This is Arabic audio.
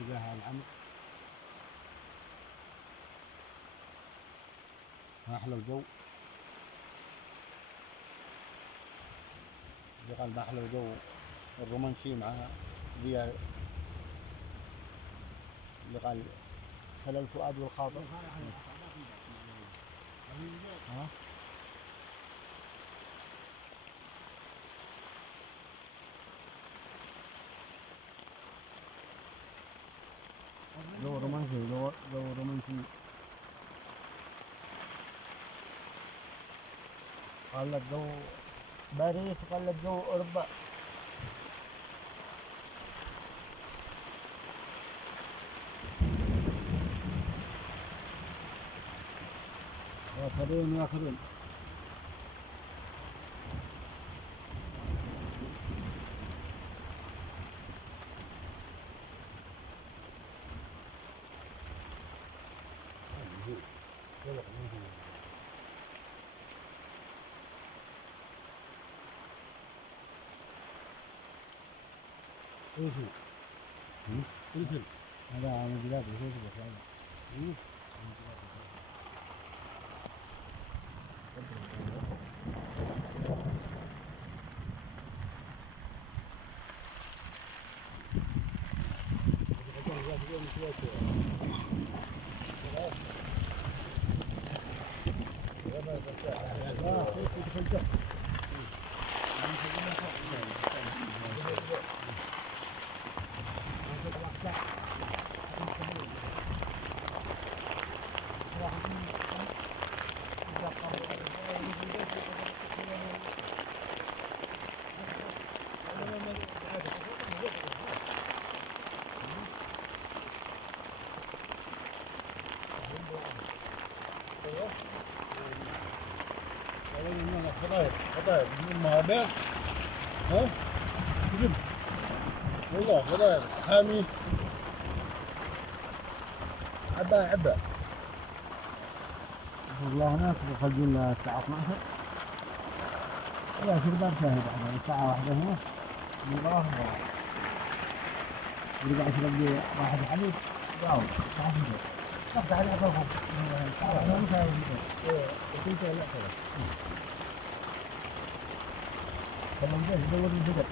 اتجاه العمق. ما أحلى الجو، قال ما أحلى الجو الرومانسي مع ذي اللي قال خلى الفؤاد والخاطر. ها؟ جو رومانسي، جو رومانسي. قال لك جو باريس، قال لك جو أوروبا. ياخذون ياخذون. فلفل هذا من بلاد الفلفل هذا. خطاير من مهابين. ها؟ جيب والله خطاير حامي عبا. والله هناك يخلون الساعة 12. لا شربان شاهد احنا الساعة 1 هنا من وراهم ورجع يشرب لي واحد حليب جاوب ساعة 2 افتح عليه اطرفه انا مش عارف كنت لا خلاص لما جيت دور الفجر